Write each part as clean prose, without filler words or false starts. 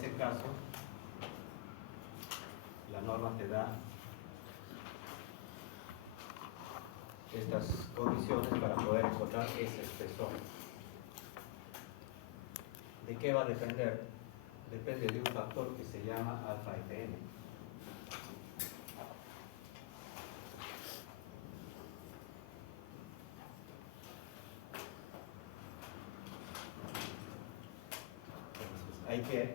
ese caso, la norma te da estas condiciones para poder encontrar ese espesor. ¿De qué va a depender? Depende de un factor que se llama alfa Fn. Entonces,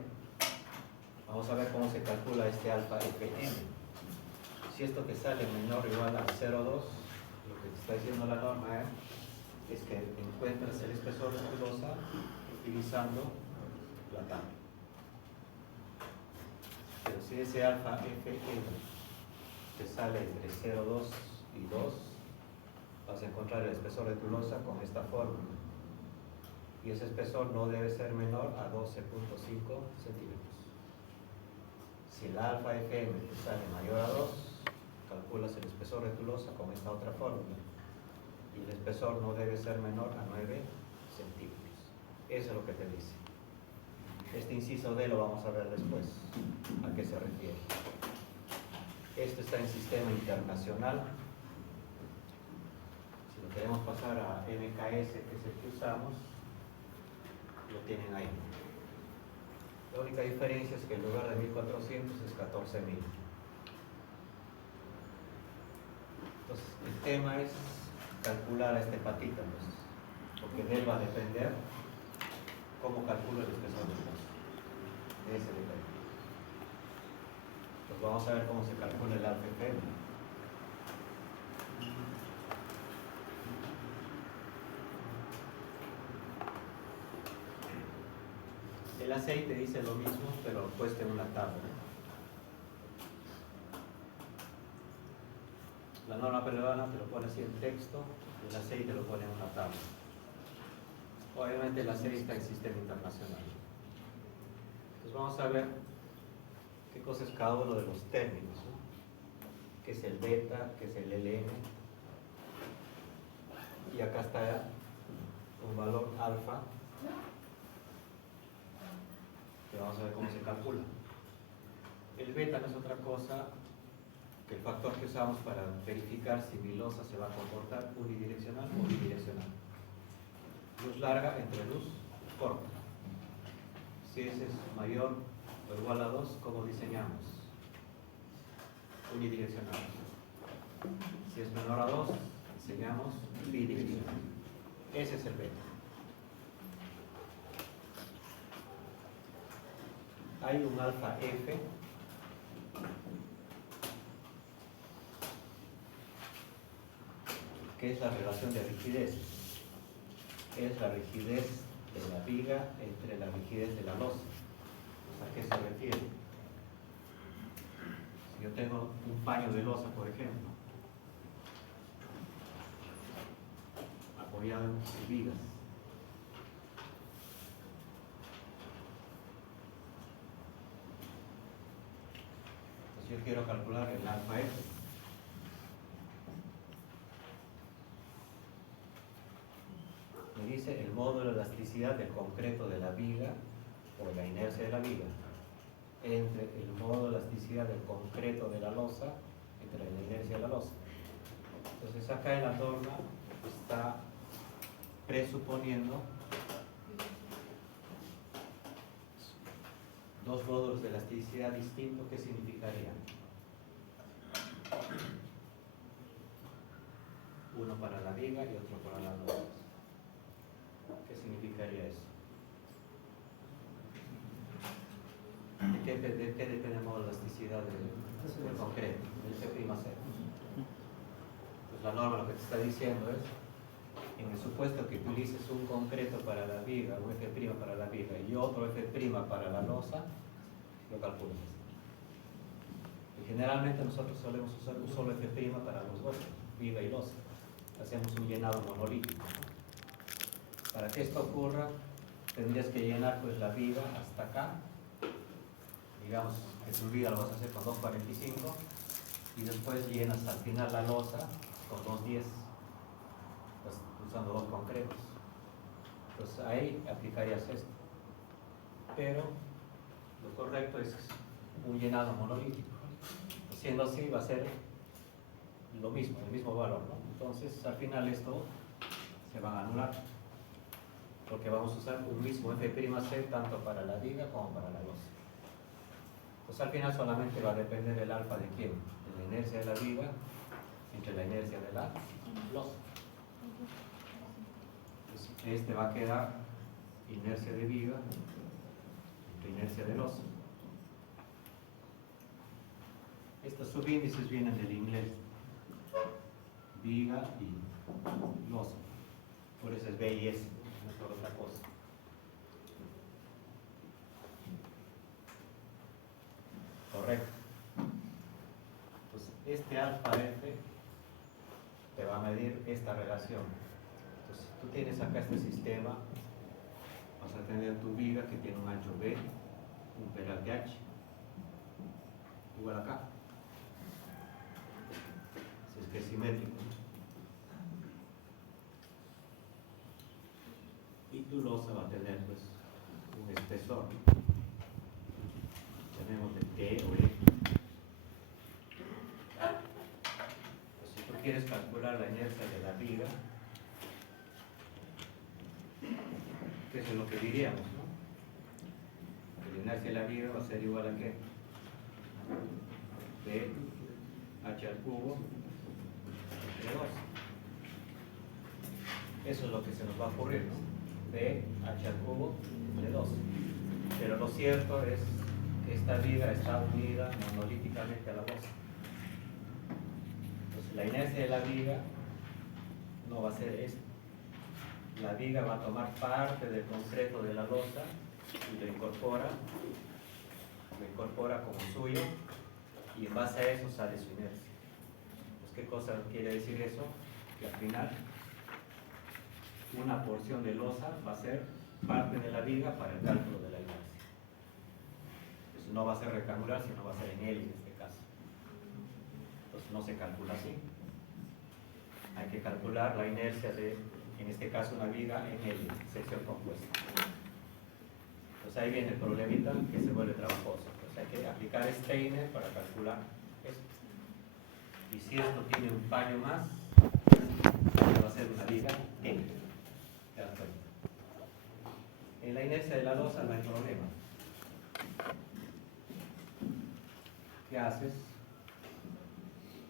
vamos a ver cómo se calcula este alfa Fn. Si esto que sale menor o igual a 0,2, lo que te está diciendo la norma es que encuentras el espesor de celulosa utilizando la tabla. Pero si ese alfa Fn te sale entre 0,2 y 2, vas a encontrar el espesor de celulosa con esta fórmula. Y ese espesor no debe ser menor a 12,5 centímetros. Si el alfa Fm te sale mayor a 2, calculas el espesor de celulosa con esta otra fórmula. Y el espesor no debe ser menor a 9 centímetros. Eso es lo que te dice. Este inciso D lo vamos a ver después. ¿A qué se refiere? Esto está en sistema internacional. Si lo queremos pasar a MKS, que es el que usamos, lo tienen ahí. La única diferencia es que en lugar de 1400 es 14000. Entonces, el tema es calcular a este patita, pues, porque de él va a depender cómo calculo el espesor del paso. De ese depende. Pues vamos a ver cómo se calcula el alfa Fm. El aceite dice lo mismo, pero puesto en una tabla. La norma peruana te lo pone así en texto, el aceite lo pone en una tabla. Obviamente el aceite está en sistema internacional. Entonces vamos a ver qué cosa es cada uno de los términos, ¿no? ¿Qué es el beta? ¿Qué es el LN? Y acá está un valor alfa, que vamos a ver cómo se calcula. El beta no es otra cosa que el factor que usamos para verificar si mi losa se va a comportar unidireccional o bidireccional. Luz larga entre luz corta. Si ese es mayor o igual a 2, ¿cómo diseñamos? Unidireccional. Si es menor a 2, diseñamos bidireccional. Ese es el beta. Hay un alfa F que es la relación de rigidez. Es la rigidez de la viga entre la rigidez de la losa. ¿A qué se refiere? Si yo tengo un paño de losa, por ejemplo, apoyado en vigas, entonces yo quiero calcular el alfa F. Me dice el módulo de elasticidad del concreto de la viga o la inercia de la viga entre el módulo de elasticidad del concreto de la losa entre la inercia de la losa. Entonces acá en la norma está presuponiendo dos módulos de elasticidad distintos. ¿Qué significarían? Uno para la viga y otro para las losas. ¿Qué significaría eso? ¿De qué depende el módulo de elasticidad del concreto? Del F'0. Pues la norma lo que te está diciendo es, en el supuesto que utilices un concreto para la viga, un F' para la viga y otro F' para la losa, lo calculas. Y generalmente nosotros solemos usar un solo F' para los dos, viga y losa. Hacemos un llenado monolítico. Para que esto ocurra, tendrías que llenar pues la viga hasta acá. Digamos que tu viga lo vas a hacer con 2,45 y después llenas al final la losa con 2,10, pues, usando dos concretos. Entonces ahí aplicarías esto. Pero lo correcto es un llenado monolítico. Siendo así, va a ser lo mismo, el mismo valor, ¿no? Entonces, al final esto se va a anular, porque vamos a usar un mismo F'C tanto para la viga como para la losa. Entonces, al final solamente va a depender el alfa de quién, de la inercia de la viga entre la inercia de la losa. Entonces, este va a quedar inercia de viga entre inercia de losa. Estos subíndices vienen del inglés, viga y losa. Por eso es B y S, no es por otra cosa. Correcto. Entonces, este alfa F te va a medir esta relación. Entonces, tú tienes acá este sistema, vas a tener tu viga que tiene un ancho B, un peralte H, igual acá. Si es que es simétrico. Y tu losa va a tener pues un espesor. Tenemos de T o E. Pues si tú quieres calcular la inercia de la viga, eso es lo que diríamos, ¿no? Que la inercia de la viga va a ser igual a ¿qué? B H al cubo entre 2. Eso es lo que se nos va a ocurrir, ¿no? B H al cubo entre 2. Pero lo cierto es que esta viga está unida monolíticamente a la losa. Entonces la inercia de la viga no va a ser esto. La viga va a tomar parte del concreto de la losa y lo incorpora como suyo, y en base a eso sale su inercia. Pues, ¿qué cosa quiere decir eso? Que al final una porción de losa va a ser parte de la viga para el cálculo de la inercia. Entonces no va a ser rectangular, sino va a ser en L en este caso. Entonces no se calcula así. Hay que calcular la inercia de, en este caso, una viga en L, sección compuesta. Entonces ahí viene el problemita que se vuelve trabajoso. Entonces hay que aplicar Steiner para calcular esto. Y si esto tiene un paño más, va a ser una viga L. ¿Te das cuenta? En la inercia de la losa no hay problema. ¿Qué haces?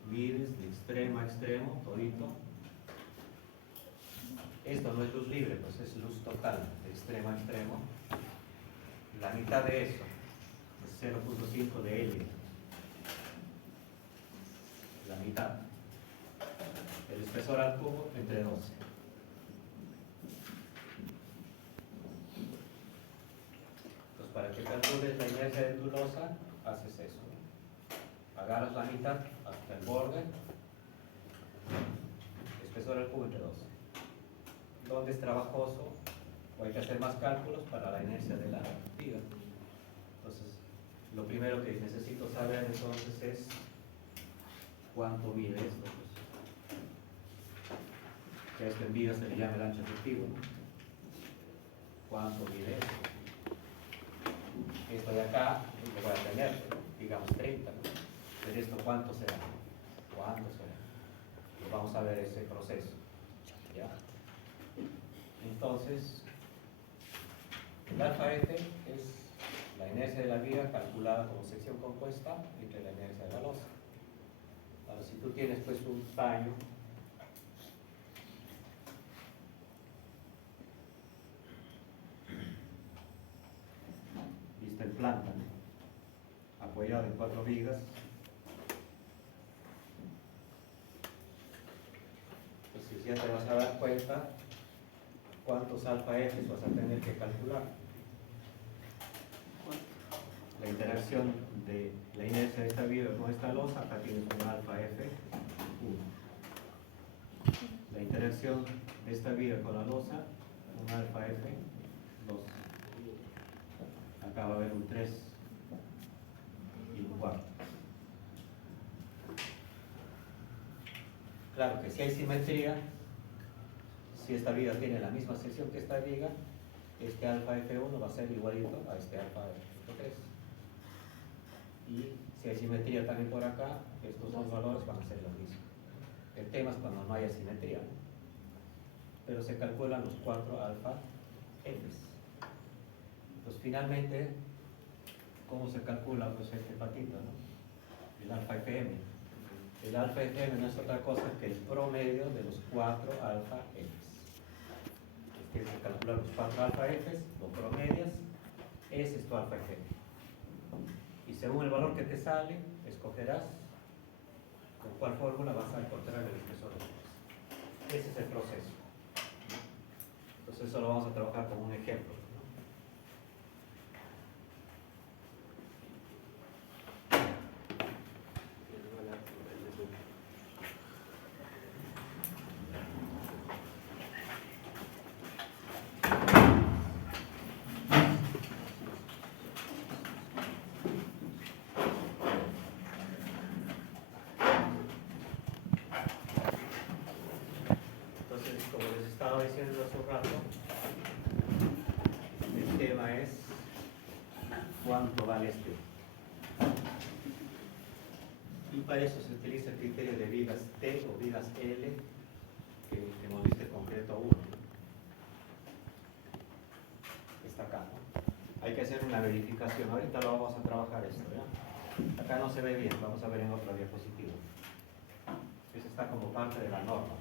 Mides de extremo a extremo, todito. Esto no es luz libre, pues es luz total, de extremo a extremo. La mitad de eso es 0.5 de L. La mitad. El espesor al cubo entre 12. Entonces, para que calcules la inercia de tu losa, haces eso, ¿no? Agarras la mitad hasta el borde, espesor al cubo entre 12. ¿Dónde es trabajoso? O hay que hacer más cálculos para la inercia de la viga. Entonces, lo primero que necesito saber entonces es cuánto mide esto. Pues. Que a esto en viga se le llama el ancho efectivo, ¿no? ¿Cuánto mide esto? Esto de acá lo voy a tener, digamos 30, ¿no? Pero esto ¿cuánto será? ¿Cuánto será? Pues vamos a ver ese proceso. ¿Ya? Entonces, el alfa F es la inercia de la viga calculada como sección compuesta entre la inercia de la losa. Ahora, si tú tienes pues un paño vista en planta, ¿no? Apoyado en 4 vigas, entonces ya te vas a dar cuenta cuántos alfa F vas a tener que calcular. La interacción de la inercia de esta viga con esta losa, acá tienes un alfa F 1. La interacción de esta viga con la losa, un alfa F 2. Acá va a haber un 3 y un 4. Claro que si hay simetría, si esta viga tiene la misma sección que esta viga, este alfa F1 va a ser igualito a este alfa F3. Y si hay simetría también por acá, estos dos valores van a ser los mismos. El tema es cuando no haya simetría, ¿no? Pero se calculan los 4 alfa f's. Pues finalmente, ¿cómo se calcula pues este patito, ¿no? El alfa fm. El alfa fm no es otra cosa que el promedio de los 4 alfa f's. Tienes que calcular los 4 alfa f's, lo promedias, ese es tu alfa fm. Y según el valor que te sale, escogerás con cuál fórmula vas a encontrar el espesor de luz. Ese es el proceso. Entonces eso lo vamos a trabajar como un ejemplo, ¿no? Entonces, como les estaba diciendo hace un rato, el tema es cuánto vale este. Y para eso se utiliza el criterio de vigas T o vigas L, que hemos visto en concreto 1. Está acá, ¿no? Hay que hacer una verificación. Ahorita lo vamos a trabajar esto, ¿ya? Acá no se ve bien, vamos a ver en otra diapositiva. Eso está como parte de la norma.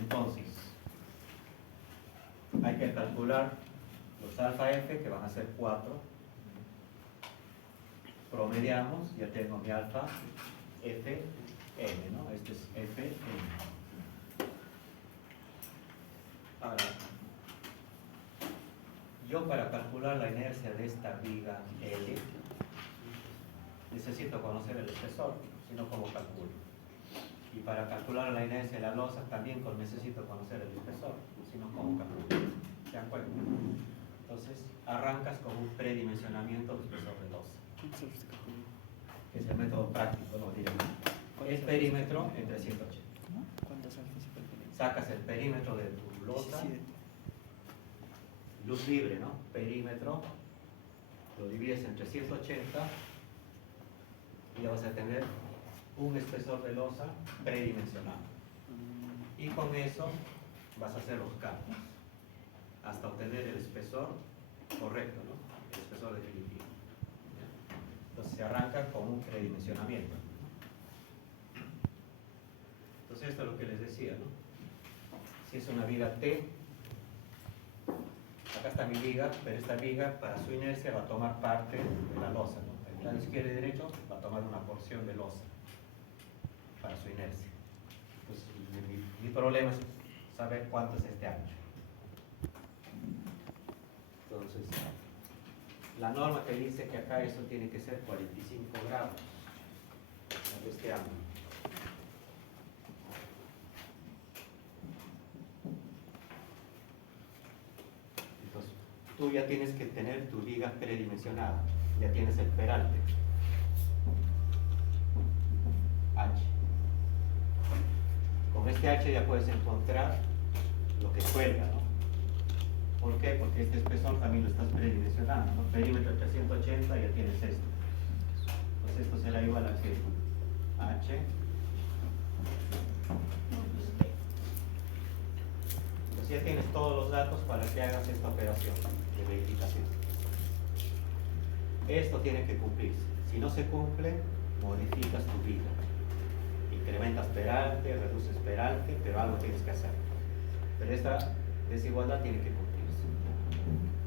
Entonces, hay que calcular los alfa f, que van a ser 4. Promediamos, ya tengo mi alfa f m, ¿no? Este es f m. Ahora, yo para calcular la inercia de esta viga L necesito conocer el espesor, si no, ¿cómo calculo? Y para calcular la inercia de la losa también necesito conocer el espesor, si no, ¿cómo calculo? ¿Se dan cuenta? Entonces, arrancas con un predimensionamiento del espesor de losa, que es el método práctico, ¿no? Diríamos. El perímetro en 380. Sacas el perímetro de tu losa, luz libre, ¿no? Perímetro, lo divides en 380 y ya vas a tener un espesor de losa predimensionado. Y con eso vas a hacer los cálculos hasta obtener el espesor correcto, ¿no? El espesor definitivo. ¿Ya? Entonces se arranca con un predimensionamiento. Entonces esto es lo que les decía, ¿no? Si es una viga T, acá está mi viga, pero esta viga para su inercia va a tomar parte de la losa, ¿no? El lado izquierdo y derecho va a tomar una porción de losa para su inercia. Entonces mi problema es saber cuánto es este ancho. Entonces, la norma te dice que acá eso tiene que ser 45 grados de este ángulo. Entonces, tú ya tienes que tener tu viga predimensionada, ya tienes el peralte H. Con este H ya puedes encontrar lo que cuelga, ¿no? ¿Por qué? Porque este espesor también lo estás predimensionando, ¿no? Perímetro 380 ya tienes esto. Entonces esto será igual a ¿qué? H. Entonces ya tienes todos los datos para que hagas esta operación de verificación. Esto tiene que cumplirse. Si no se cumple, modificas tu viga. Incrementas peralte, reduces peralte, pero algo tienes que hacer. Pero esta desigualdad tiene que cumplirse.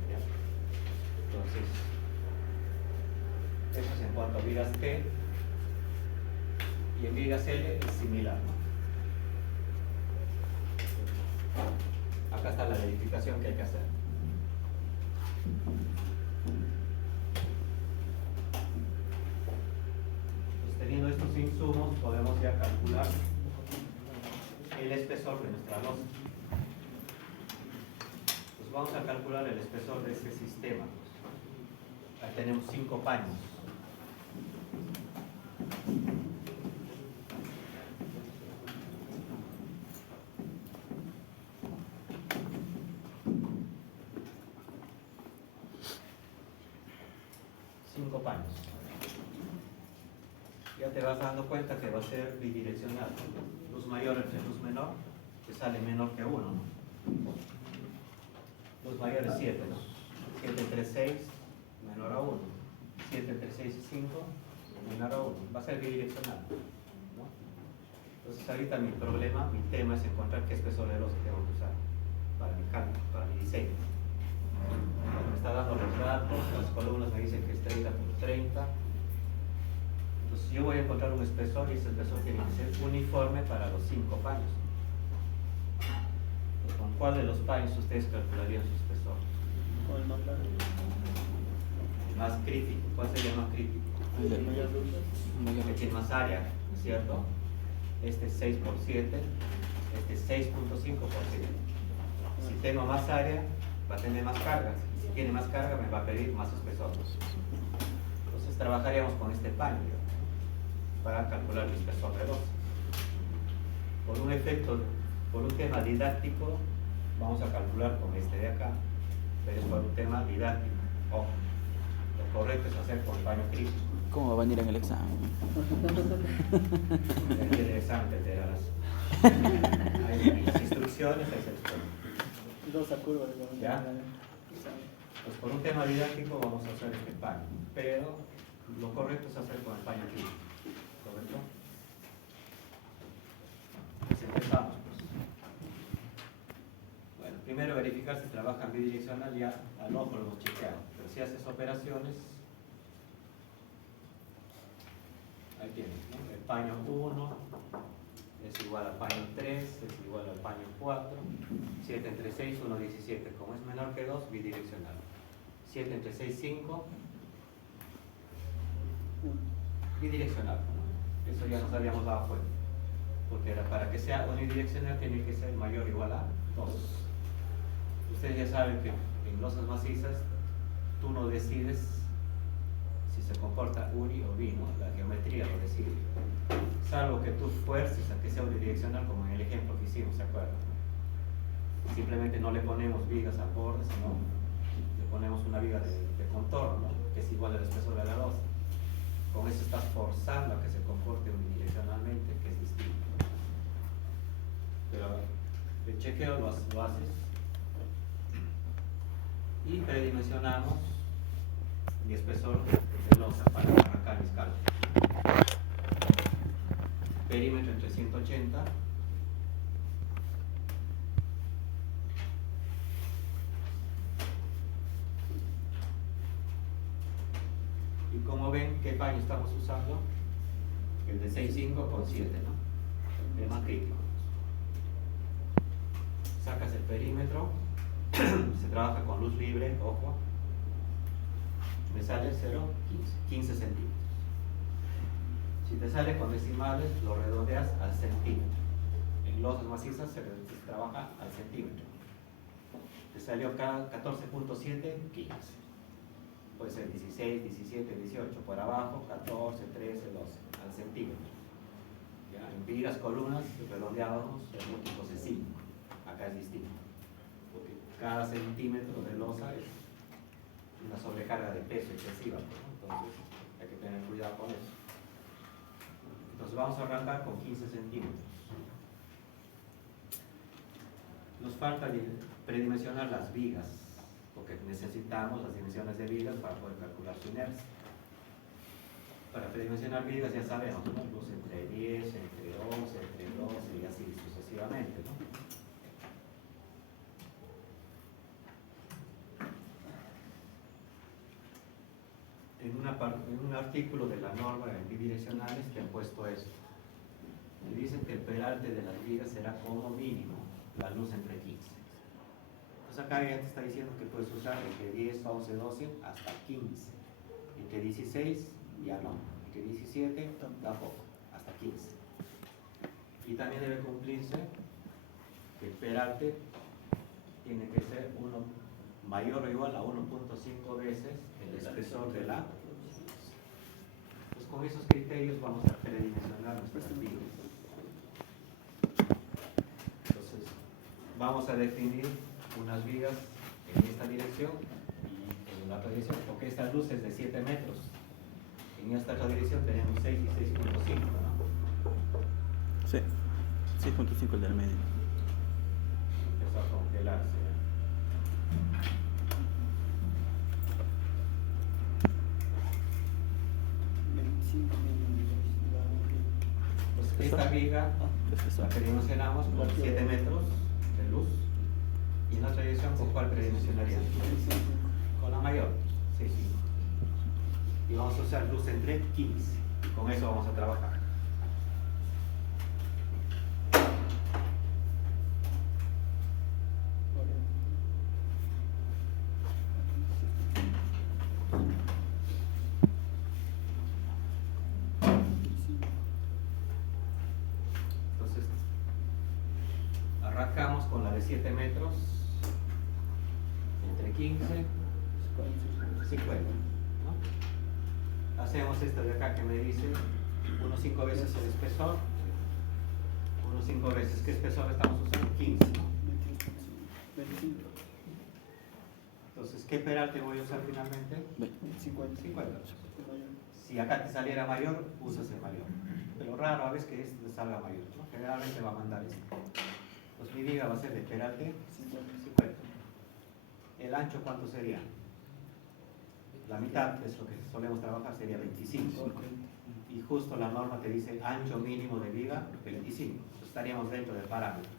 ¿Ya? Entonces, eso es en cuanto a vigas T. Y en vigas L es similar, ¿no? Acá está la verificación que hay que hacer. Pues teniendo estos insumos podemos ya calcular el espesor de nuestra losa. Pues vamos a calcular el espesor de este sistema. Ahí tenemos 5 paños. te vas dando cuenta que va a ser bidireccional. Luz mayor entre luz menor, que sale menor que 1, ¿no? Luz mayor es 7, ¿no? 7 entre 6, menor a 1. 7 entre 6 y 5, menor a 1. Va a ser bidireccional, ¿no? Entonces ahorita mi problema, mi tema es encontrar qué espesor de losa tengo que usar para mi cálculo, para mi diseño. Me está dando los datos, las columnas me dicen que es 30 por 30. Entonces yo voy a encontrar un espesor y ese espesor tiene que ser uniforme para los 5 paños. Entonces, ¿con cuál de los paños ustedes calcularían su espesor? Con el más largo. El más crítico. ¿Cuál sería el más crítico? El de mayor luz. Que tiene más área, ¿no es cierto? Este es 6 por 7, este es 6.5 por 7. Si tengo más área, va a tener más cargas. Si tiene más carga, me va a pedir más espesor. Entonces trabajaríamos con este paño, ¿no? Para calcular el espesor de losa. Por un efecto, por un tema didáctico, vamos a calcular con este de acá, pero es por un tema didáctico. Ojo, lo correcto es hacer con paño crítico. ¿Cómo va a venir en el examen? En el examen te enterarás. Hay las instrucciones, ahí se explica. Dos a curva de ¿Ya? Pues por un tema didáctico vamos a hacer este paño, pero lo correcto es hacer con el paño crítico. ¿Correcto? Pues empezamos, pues. Bueno, primero verificar si trabaja en bidireccional, ya al ojo lo hemos chequeado. Pero si haces operaciones, ahí tienes, ¿no? El paño 1 es igual al paño 3, es igual al paño 4. 7 entre 6, 1, 17. Como es menor que 2, bidireccional. 7 entre 6, 5. Bidireccional, ¿no? Eso ya nos habíamos dado cuenta. Porque era para que sea unidireccional tiene que ser mayor o igual a 2. Ustedes ya saben que en losas macizas tú no decides si se comporta uni o bi, ¿no? La geometría lo decide. Salvo que tú fuerces a que sea unidireccional, como en el ejemplo que hicimos, ¿se acuerdan? Simplemente no le ponemos vigas al borde, sino le ponemos una viga de contorno, ¿no? Que es igual al espesor de la losa. Con eso estás forzando a que se comporte unidireccionalmente, que es distinto. Pero el chequeo lo haces y predimensionamos mi espesor de losa para arrancar mis cálculos. Perímetro entre 180 y como ven, ¿qué paño estamos usando? El de 6.5 con 7, ¿no? El más crítico. Sacas el perímetro, se trabaja con luz libre, ojo, me sale 0,15 centímetros. Si te sale con decimales, lo redondeas al centímetro. En losas macizas se trabaja al centímetro. Te salió acá 14.7, 15. Puede ser 16, 17, 18, por abajo 14, 13, 12, al centímetro. ¿Ya? En vigas, columnas, redondeábamos en múltiplos de 5. Acá es distinto, porque cada centímetro de losa es una sobrecarga de peso excesiva, ¿no? Entonces hay que tener cuidado con eso. Entonces vamos a arrancar con 15 centímetros. Nos falta predimensionar las vigas, porque necesitamos las dimensiones de vigas para poder calcular su inercia. Para predimensionar vigas ya sabemos, ¿no? Luz entre 10, entre 11, entre 12 y así sucesivamente, ¿no? En un artículo de la norma en bidireccionales te han puesto esto. Te dicen que el peralte de las vigas será como mínimo la luz entre 15. Entonces acá ya te está diciendo que puedes usar entre 10, 11, 12 hasta 15. Y que 16 ya no. Y que 17 tampoco, hasta 15. Y también debe cumplirse que el peralte tiene que ser mayor o igual a 1.5 veces el espesor de la. Pues con esos criterios vamos a predimensionar nuestras vigas. Entonces vamos a definir unas vigas en esta dirección y en la otra dirección, porque esta luz es de 7 metros. En esta otra dirección tenemos 6 y 6.5, ¿no? Sí, 6.5 el del medio. Empezó a congelarse. 25 Pues esta viga la predimensionamos con 7 metros de luz. Y en otra dirección, ¿con cuál predimensionaríamos? Con la mayor, 6.5. Y vamos a usar luz entre 15. Y con eso vamos a trabajar. Entonces, arrancamos con la de 7 metros, entre 15 y 50. ¿No? Hacemos esta de acá que me dice unos 5 veces el espesor, unos 5 veces. ¿Qué espesor estamos usando? 15. ¿No? 25. Entonces, ¿qué peralte voy a usar finalmente? 50. 50. Si acá te saliera mayor, usas el mayor. Pero raro a veces que este te salga mayor, ¿no? Generalmente va a mandar este. Pues mi viga va a ser de peralte 50. ¿El ancho cuánto sería? La mitad, que es lo que solemos trabajar, sería 25. Y justo la norma te dice ancho mínimo de viga 25. Entonces estaríamos dentro del parámetro.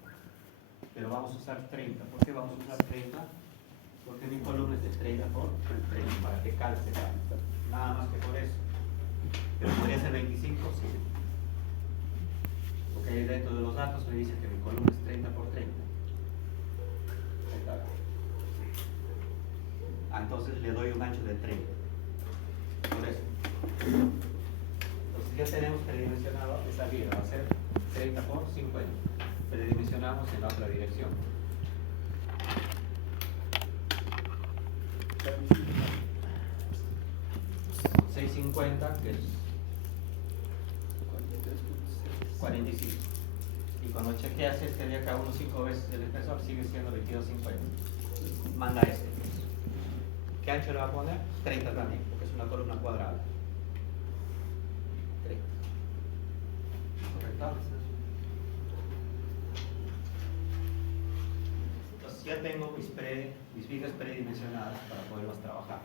Pero vamos a usar 30. ¿Por qué vamos a usar 30? Porque mi columna es de 30 por 30 para que calce. Nada más que por eso. Pero podría ser 25, sí. Porque ahí dentro de los datos me dice que mi columna es 30 por 30. Ahí está. Entonces le doy un ancho de 30. Por eso. Entonces ya tenemos predimensionado esa viga. Va a ser 30 por 50. Predimensionamos en la otra dirección. 650, que es 45. Y cuando chequeas este de acá unos 5 veces el espesor, sigue siendo 22.50. Manda este. ¿Qué ancho le va a poner? 30 también, porque es una columna cuadrada. 30. ¿Correcto? Entonces ya tengo mis vigas predimensionadas para poderlas trabajar.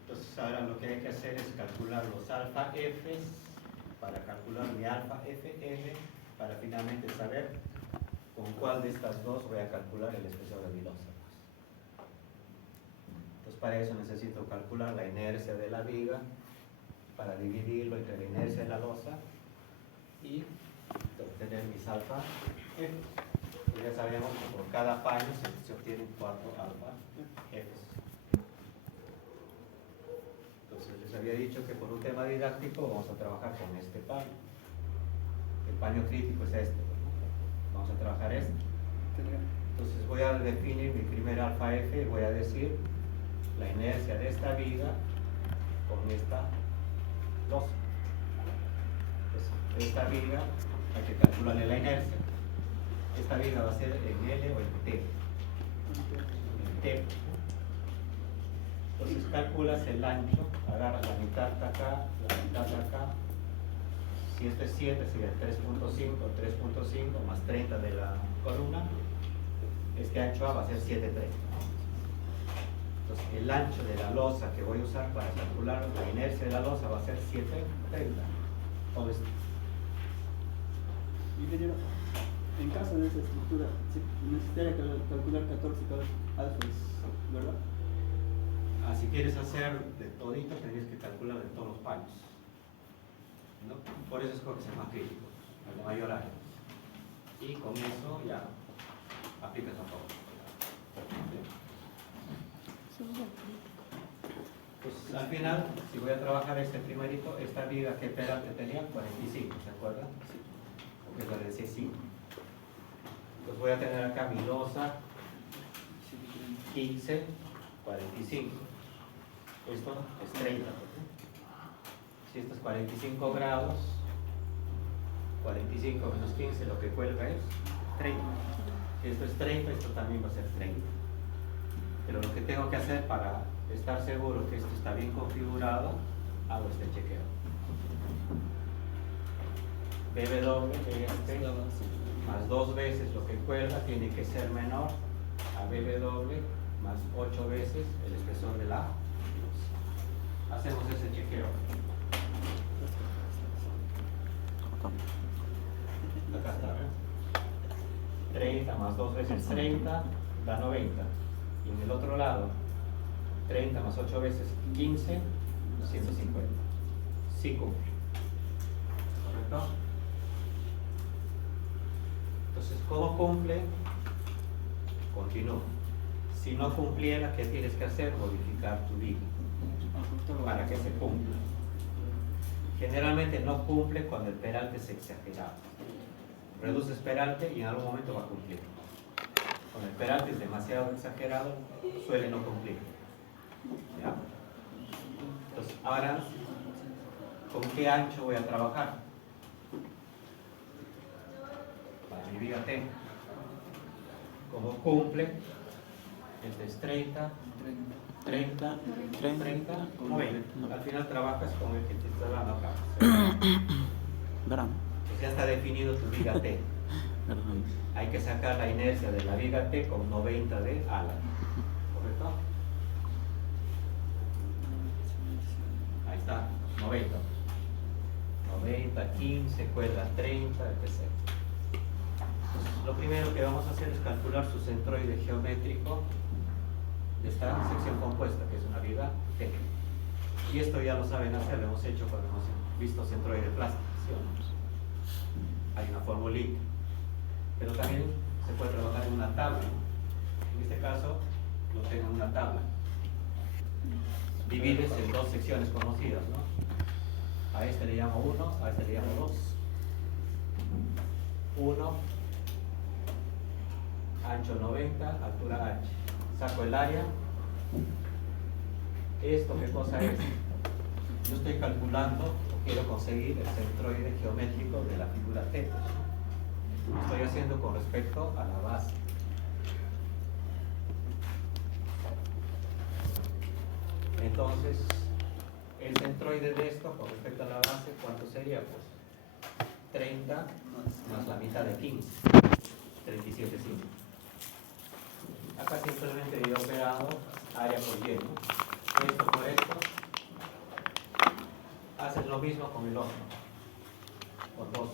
Entonces ahora lo que hay que hacer es calcular los alfa Fs para calcular mi alfa Fm para finalmente saber con cuál de estas dos voy a calcular el espesor de mi losa. Entonces para eso necesito calcular la inercia de la viga para dividirlo entre la inercia de la losa y obtener mis alfa F. Pues ya sabemos que por cada paño se obtienen 4 alfa Fs. Entonces les había dicho que por un tema didáctico vamos a trabajar con este paño. El paño crítico es este, ¿no? Vamos a trabajar este. Entonces voy a definir mi primer alfa F y voy a decir la inercia de esta viga con esta losa. Entonces esta viga hay que calcularle la inercia. Esta viga va a ser en L o en T. En T. Entonces calculas el ancho, agarras la mitad de acá, la mitad de acá. Si este es 7 sería 3.5 más 30 de la columna. Este ancho A va a ser 7.30. Entonces el ancho de la losa que voy a usar para calcular la inercia de la losa va a ser 7.30. Todo esto. Ingeniero, en caso de esa estructura, necesitaría calcular 14 alfas, ¿verdad? Si quieres hacer de todito, tendrías que calcular de todos los paños, ¿no? Por eso escoges el más crítico, el de mayor área. Y con eso ya aplicas a todo. Pues al final, si voy a trabajar este primerito, esta viga que peralte tenía 45, ¿se acuerdan? Porque es la de C5. Pues voy a tener acá mi losa 15, 45. Esto es 30. Si esto es 45 grados, 45 menos 15, lo que cuelga es 30. Si esto es 30, esto también va a ser 30. Pero lo que tengo que hacer para estar seguro que esto está bien configurado, hago este chequeo. BW este más 2 veces lo que cuelga tiene que ser menor a BW más 8 veces el espesor de la luz. Hacemos ese chequeo. Acá está, ¿eh? 30 más 2 veces 30 da 90. Y en el otro lado, 30 más 8 veces 15, 150. Sí cumple. ¿Correcto? Entonces, ¿cómo cumple? Continúa. Si no cumpliera, ¿qué tienes que hacer? Modificar tu viga para que se cumpla. Generalmente no cumple cuando el peralte es exagerado. Reduces peralte y en algún momento va a cumplir. Cuando el peralte es demasiado exagerado, suele no cumplir. ¿Ya? Entonces, ahora, ¿con qué ancho voy a trabajar? Para mi viga T. Como cumple, este es 30, 30, 90. Al final trabajas con el que te está dando acá. Pues ya está definido tu viga T. Hay que sacar la inercia de la viga T con 90 de ala. ¿Correcto? Ahí está, 90. 90, 15, cuerda 30, etc. Entonces, lo primero que vamos a hacer es calcular su centroide geométrico de esta sección compuesta, que es una viga T. Y esto ya lo saben hacer, lo hemos hecho cuando hemos visto centroide plástico, ¿sí o no? Hay una formulita. Pero también se puede trabajar en una tabla. En este caso, lo tengo en una tabla. Divides en 2 secciones conocidas, ¿no? A este le llamo 1, a este le llamo 2. 1, ancho 90, altura h. Saco el área. ¿Esto qué cosa es? Yo estoy calculando o quiero conseguir el centroide geométrico de la figura T. Estoy haciendo con respecto a la base. Entonces, el centroide de esto con respecto a la base, ¿cuánto sería? Pues 30 más la mitad de 15, 37,5. Acá simplemente he operado área por y, ¿no? Esto por esto. Haces lo mismo con el otro, por 2.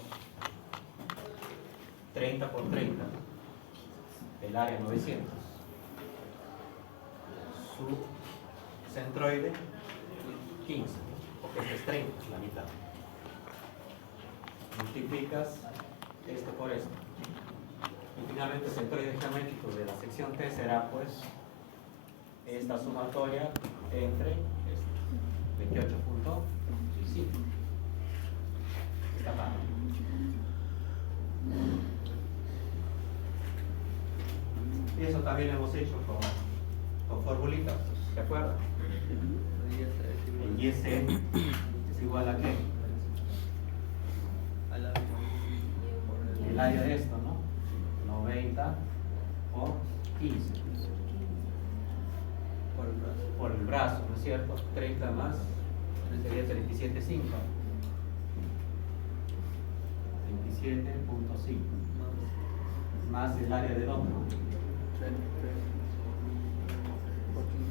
30 por 30, el área 900. Su centroide 15, porque este es 30, la mitad. Multiplicas esto por esto. Y finalmente el centroide geométrico de la sección T será pues esta sumatoria entre 28.5. Esta parte. Y eso también lo hemos hecho con formulitas, ¿se acuerdan? El ISM es igual a qué? El área de esto, ¿no? 90 por 15. Por el brazo, ¿no es cierto? 30 más, sería 37,5. 37.5. Más el área del otro.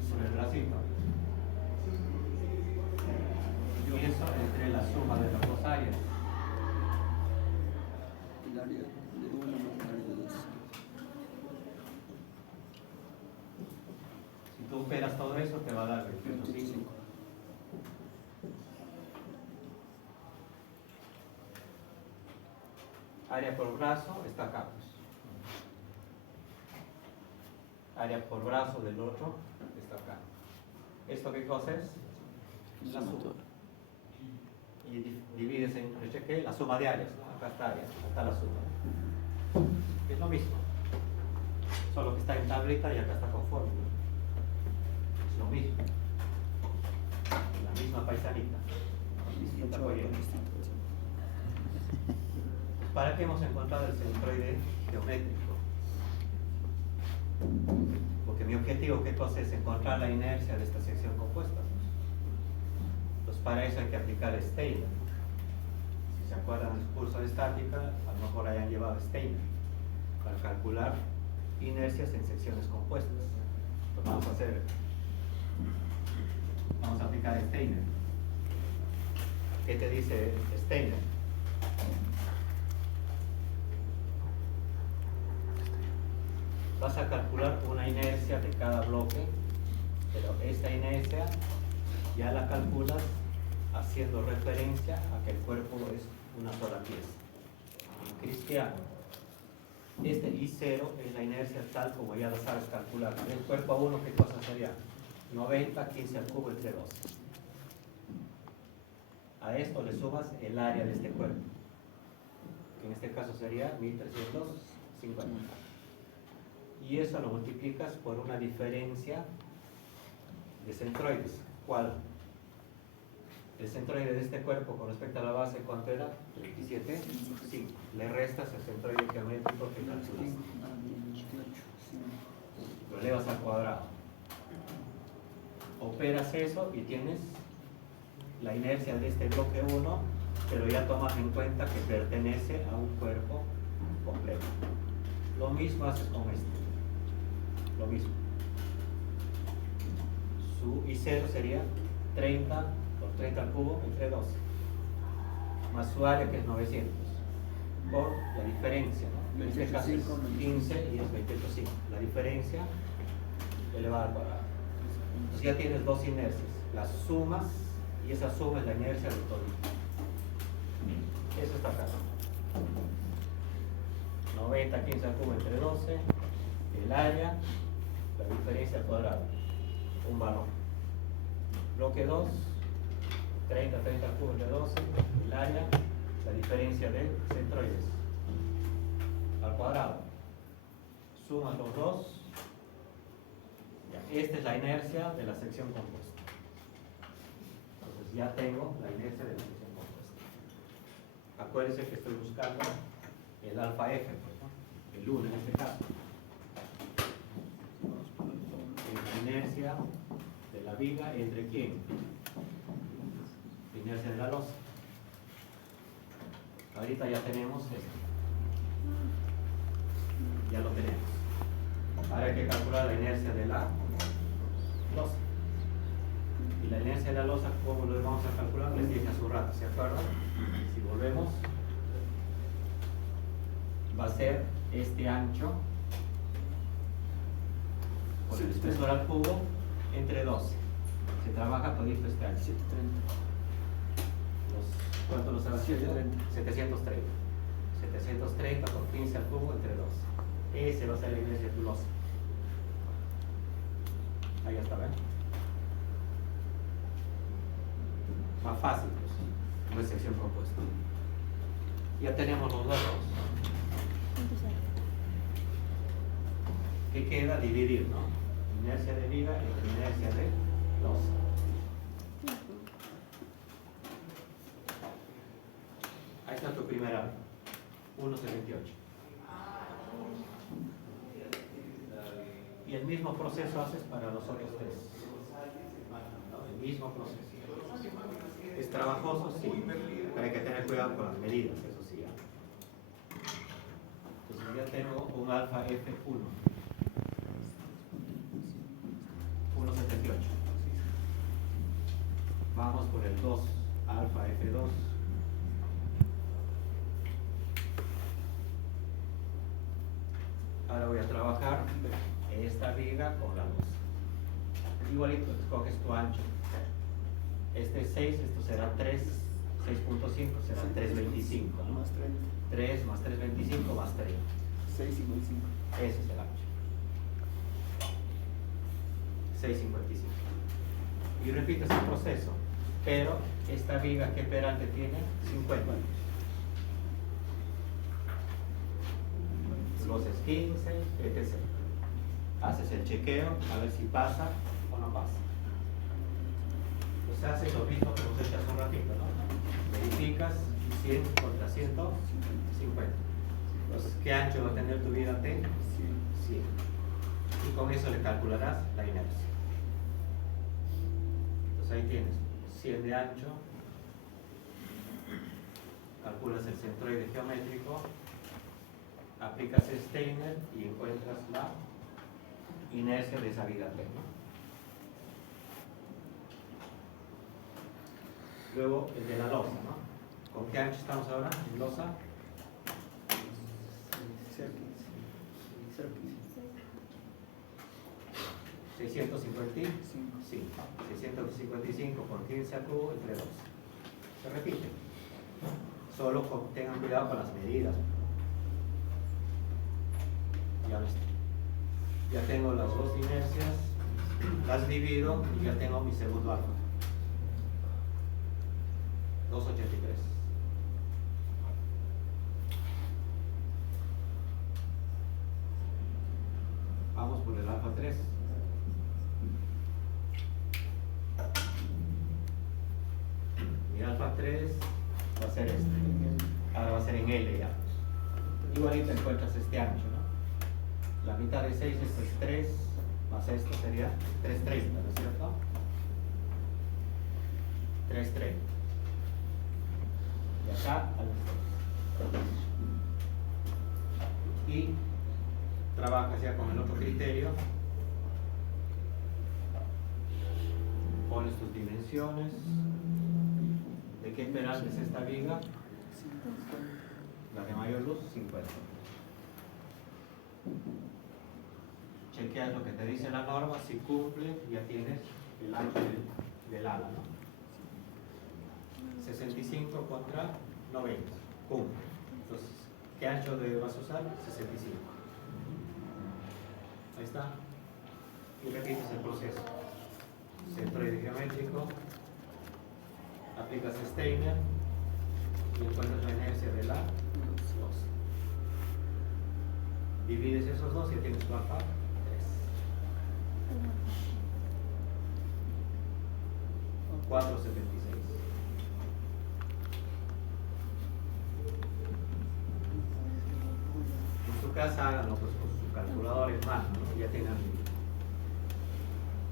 Sobre el bracito. Y eso entre la suma de las dos áreas. El área de 1 más el área de 2. Si tú operas todo eso, te va a dar 28,5. Área por brazo está acá. Área por brazo del otro está acá. ¿Esto qué cosa es? La suma. Y divides en ¿qué? La suma de áreas, ¿no? Acá está área, acá está la suma. Es lo mismo. Solo que está en tablita y acá está con fórmula. Es lo mismo. La misma paisanita. Distinta corriente. ¿Para qué hemos encontrado el centroide geométrico? Porque mi objetivo, ¿qué cosa es? Encontrar la inercia de esta sección compuesta. Entonces, para eso hay que aplicar Steiner. Si se acuerdan del curso de estática, a lo mejor hayan llevado Steiner para calcular inercias en secciones compuestas. Pues vamos a aplicar Steiner. ¿Qué te dice Steiner? Vas a calcular una inercia de cada bloque, pero esta inercia ya la calculas haciendo referencia a que el cuerpo es una sola pieza. En cristiano, este I0 es la inercia tal como ya la sabes calcular. En el cuerpo 1, ¿qué cosa sería? 90, 15 al cubo entre 12. A esto le sumas el área de este cuerpo, que en este caso sería 1350. Y eso lo multiplicas por una diferencia de centroides. ¿Cuál? El centroide de este cuerpo con respecto a la base, ¿cuánto era? 27. 5. Le restas el centroide geométrico que calculaste. Lo elevas al cuadrado. Operas eso y tienes la inercia de este bloque 1, pero ya tomas en cuenta que pertenece a un cuerpo completo. Lo mismo haces con este. Lo mismo. Su I0 sería 30 por 30 al cubo entre 12. Más su área, que es 900. Por la diferencia, ¿no? En este caso es 15 y es 28,5. La diferencia elevada al cuadrado. Entonces ya tienes dos inercias. Las sumas, y esa suma es la inercia del todo. Eso está acá. 90, 15 al cubo entre 12. El área, la diferencia al cuadrado, un valor. Bloque 2, 30 al cubo entre 12, el área, la diferencia de centroides al cuadrado. Sumas los dos. Ya, esta es la inercia de la sección compuesta. Entonces ya tengo la inercia de la sección compuesta. Acuérdense que estoy buscando el alfa F, pues, ¿no? El 1 en este caso. La inercia de la viga, ¿entre quién? La inercia de la losa. Ahorita ya tenemos esto. Ya lo tenemos. Ahora hay que calcular la inercia de la losa. Y la inercia de la losa, ¿cómo lo vamos a calcular? Les dije hace un rato, ¿se acuerdan? Si volvemos, va a ser este ancho por el espesor al cubo entre 12. Se trabaja todito este ancho. 730. ¿Cuánto los hace? 730. 730. 730 por 15 al cubo entre 12. Ese va a ser la inercia de tu losa. Ahí está, ¿ven? Más fácil, pues. No es sección compuesta. Ya tenemos los datos. ¿Qué queda? Dividir, ¿no? Inercia de viga entre inercia de losa. Ahí está tu primera, 1,78. Y el mismo proceso haces para los otros tres. El mismo proceso. ¿Es trabajoso? Sí. Pero hay que tener cuidado con las medidas, eso sí. Entonces ya tengo un alfa F1. 1,78. Vamos por el 2, alfa F2. Ahora voy a trabajar esta viga con la losa. Igualito, escoges tu ancho. Este es 6, esto será 3, 6.5 será 3.25, ¿no? Más 30. 3 más 3.25 más 30. 6 igual 5. Ese es el ancho. 6.55. Y repites el proceso, pero esta viga, ¿qué perante tiene? 50. Los es 15, etc. Haces el chequeo a ver si pasa o no pasa. Pues haces lo mismo que hemos hecho hace un ratito, ¿no? Verificas 100 contra 150. Entonces, ¿qué ancho va a tener tu vida T? 100. y con eso le calcularás la inercia. Entonces ahí tienes 100 de ancho, calculas el centroide geométrico, aplicas Steiner y encuentras la inercia de esa viga T, ¿no? Luego el de la losa, ¿no? ¿Con qué ancho estamos ahora en losa? 655 por 15 al cubo entre 2. Se repite. Solo tengan cuidado con las medidas. Ya tengo las dos inercias, las divido y ya tengo mi segundo alfa. 283. Vamos por el alfa 3. Mi alfa 3 va a ser este. Ahora va a ser en L ya. Igualito encuentras este ancho, ¿no? La mitad de 6, esto es 3, más esto sería 330, ¿no es cierto? 330. Y acá al 6. Y trabajas ya con el otro criterio. Pones tus dimensiones. ¿De qué peralte es esta viga? La de mayor luz, 50. Chequeas lo que te dice la norma, si cumple, ya tienes el ancho del ala, ¿no? 65 contra 90, cumple. Entonces, ¿qué ancho vas a usar? 65. Ahí está. Y repites el proceso. Centroide geométrico, aplicas Steiner y encuentras la inercia de la losa. Divides esos dos y ya tienes tu alfa 3. $4.76. En su casa háganlo pues con su calculador en mano, ¿no? Ya tengan.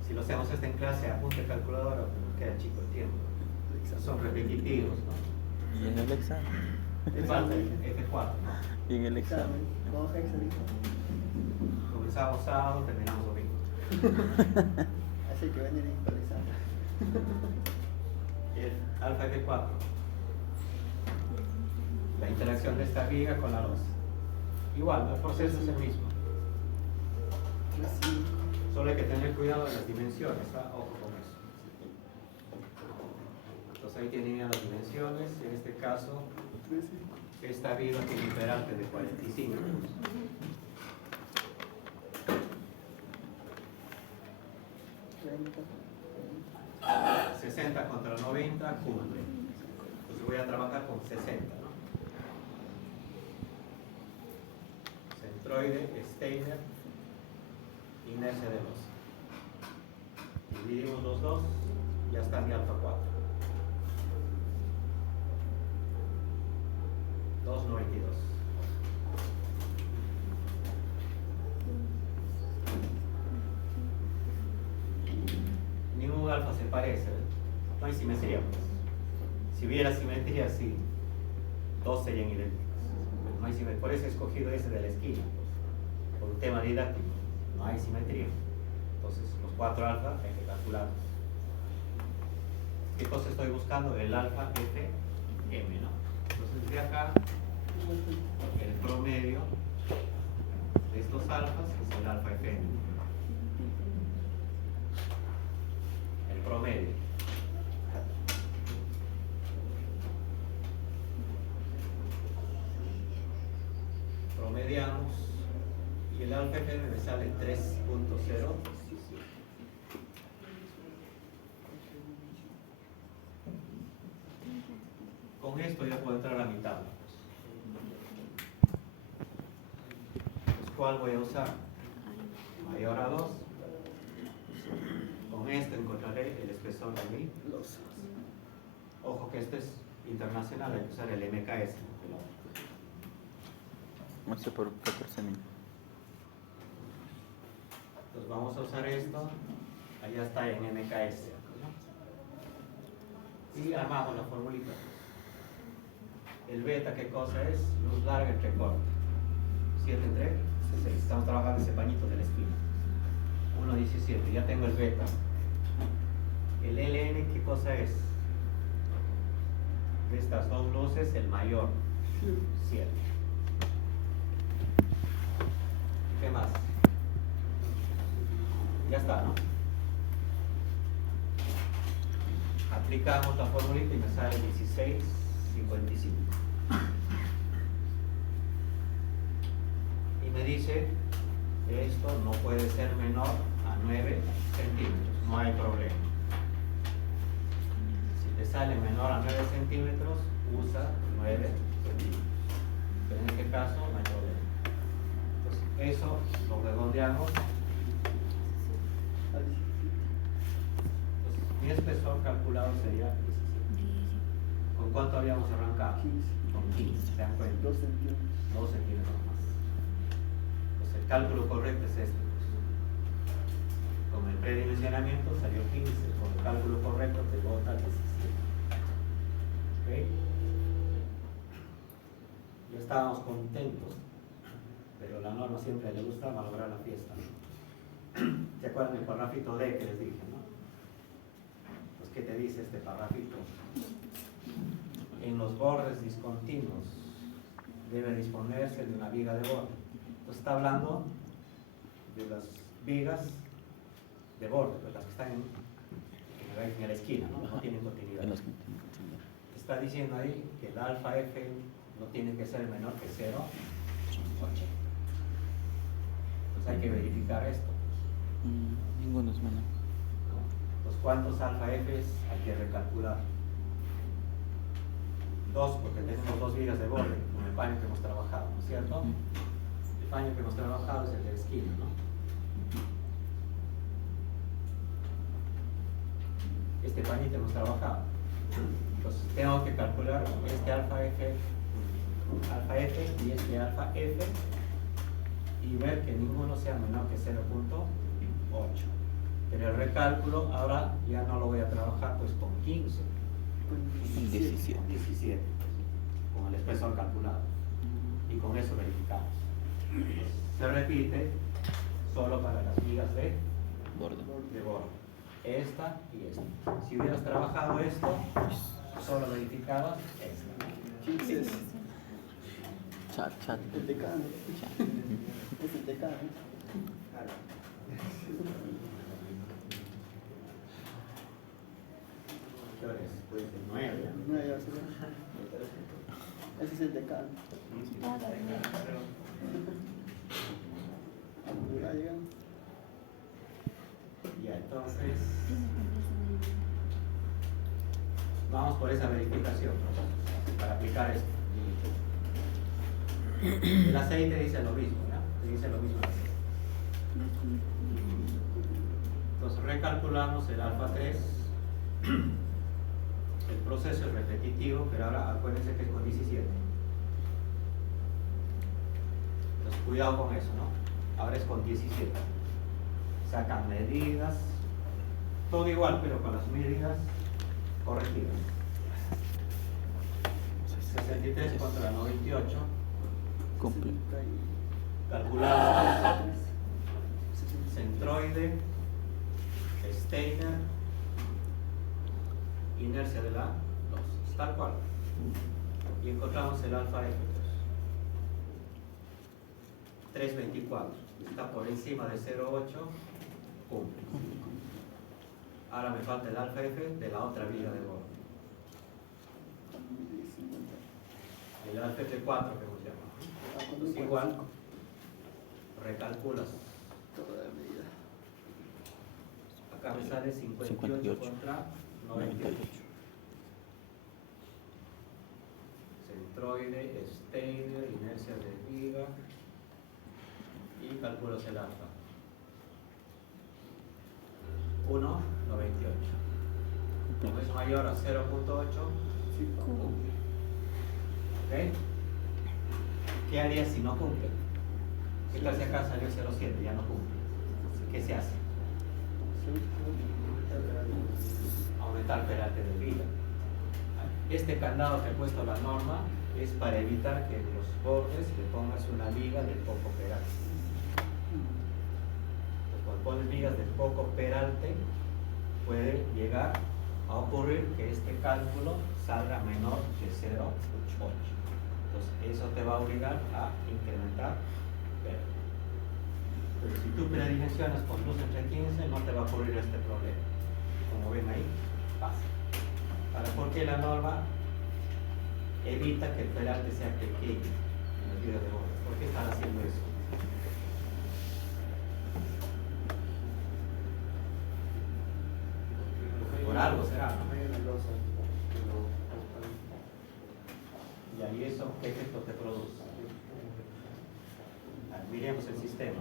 Si lo hacemos en clase, apunte calculadora, pero queda chico el tiempo. Son repetitivos, ¿no? Y en el examen. Te falta el F4, ¿no? Y en el examen. Comenzamos sábado, terminamos domingo. Así que venir improvisando. El alfa F4. La interacción de esta viga con la losa. Igual, el proceso es el mismo. Solo hay que tener cuidado de las dimensiones, ¿ah? Ojo con eso. Entonces ahí tienen ya las dimensiones. En este caso, esta viga tiene un peralte de 45. 60 contra 90 cumple. Entonces voy a trabajar con 60, ¿no? Centroide, Steiner, inercia de losa. Dividimos los dos, ya está mi alfa 4. 292. Ningún alfa se parece, ¿eh? No hay simetría, pues. Si hubiera simetría, sí, dos serían idénticos. Pero no hay simetría. Por eso he escogido ese de la esquina, pues, por un tema didáctico. No hay simetría. Entonces, los 4 alfa hay que calcularlos. ¿Qué cosa estoy buscando? El alfa FM, ¿no? Entonces, de acá, el promedio de estos alfas es el alfa FM. El promedio. Promediamos y el alfa FM me sale 3.0. Con esto ya puedo entrar a mi tabla. Pues, ¿cuál voy a usar? Mayor a 2. Con esto encontraré el espesor de mi losa. Ojo que este es internacional, hay que usar el MKS. 11 por 14.000. Entonces vamos a usar esto, allá está en MKS. Y armamos la formulita. El beta, ¿qué cosa es? Luz larga entre corta. 7 entre 6. Estamos trabajando ese pañito de la esquina. 1,17. Ya tengo el beta. El LN, ¿qué cosa es? De estas dos luces, el mayor. 7. ¿Qué más? Ya está, ¿no? Aplicamos la formulita y me sale 16,55. Y me dice que esto no puede ser menor a 9 centímetros. No hay problema. Si te sale menor a 9 centímetros, usa 9 centímetros. Pero en este caso no hay problema. Entonces, eso lo redondeamos. Mi espesor calculado sería 17. ¿Con cuánto habíamos arrancado? 15. Con 15, ¿se dan cuenta? 2 centímetros. 2 centímetros más. Pues el cálculo correcto es este. Con el predimensionamiento salió 15, con el cálculo correcto te bota 17. ¿Ok? Ya estábamos contentos, pero la norma siempre le gusta malograr la fiesta, ¿no? ¿Se acuerdan del parrafito D que les dije, no? Pues, ¿qué te dice este parrafito? En los bordes discontinuos debe disponerse de una viga de borde. Entonces está hablando de las vigas de borde, pues las que están en la esquina, ¿no? No tienen continuidad. Está diciendo ahí que el alfa F no tiene que ser menor que 0,80. Entonces hay que verificar esto. Ninguno es menor. ¿No? Pues ¿cuántos alfa Fs hay que recalcular? 2, porque tenemos 2 vigas de borde, con el paño que hemos trabajado, ¿no es cierto? El paño que hemos trabajado es el de la esquina, ¿no? Este pañito hemos trabajado. Entonces tengo que calcular este alfa F y este alfa F y ver que ninguno sea menor que 0,8. Pero el recálculo ahora ya no lo voy a trabajar pues con 15. 17, con el espesor calculado, y con eso verificamos. Se repite solo para las vigas de borde, esta y esta. Si hubieras trabajado esto, solo verificabas esta. Chat. El decano. Es el decano. ¿Qué hora es? Pues 9. 9 horas. Ese es el decano. Ya llegamos. Ya, entonces vamos por esa verificación para aplicar esto. El aceite dice lo mismo, ¿ya? Dice lo mismo el aceite. Entonces recalculamos el alfa 3. El proceso es repetitivo, pero ahora acuérdense que es con 17. Entonces cuidado con eso, ¿no? Ahora es con 17. Sacan medidas, todo igual, pero con las medidas corregidas. 63 contra 98. Cumple. Calculamos centroide, Steiner, inercia de la 2, tal cual. Y encontramos el alfa F. 324, está por encima de 0,8, cumple. Ahora me falta el alfa F de la otra viga de borde. El alfa F4 que hemos llamado. Entonces igual, recalculas. Toda la medida. Acá me sale 58 contra 98. Centroide, Steiner, inercia de viga. Y calculas el alfa. 1,98. Como es mayor a 0,8, Sí, cumple. ¿Ok? ¿Qué haría si no cumple? ¿Qué tal si acá salió 0,7? Ya no cumple. ¿qué se hace? Aumentar el peralte de viga. Este candado que ha puesto la norma es para evitar que en los bordes le pongas una viga de poco peralte. Entonces, cuando pones vigas de poco peralte, puede llegar a ocurrir que este cálculo salga menor que 0,8. Entonces, eso te va a obligar a incrementar peralte. Pero si tú predimensionas con luz entre 15, no te va a ocurrir este problema. Como ven ahí, pasa. Ahora, ¿por qué la norma evita que el peralte sea pequeño en las vigas de bordes? ¿Por qué están haciendo eso? Por algo será, ¿no? Y ahí eso, ¿qué efecto te produce? Miremos el sistema.